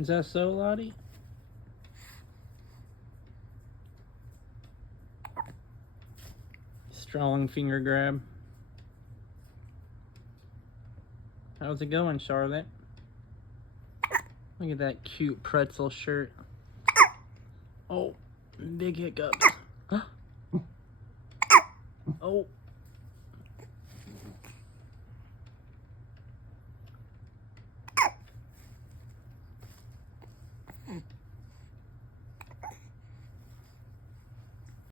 Is that so, Lottie? Strong finger grab. How's it going, Charlotte? Look at that cute pretzel shirt. Oh, big hiccups. Oh.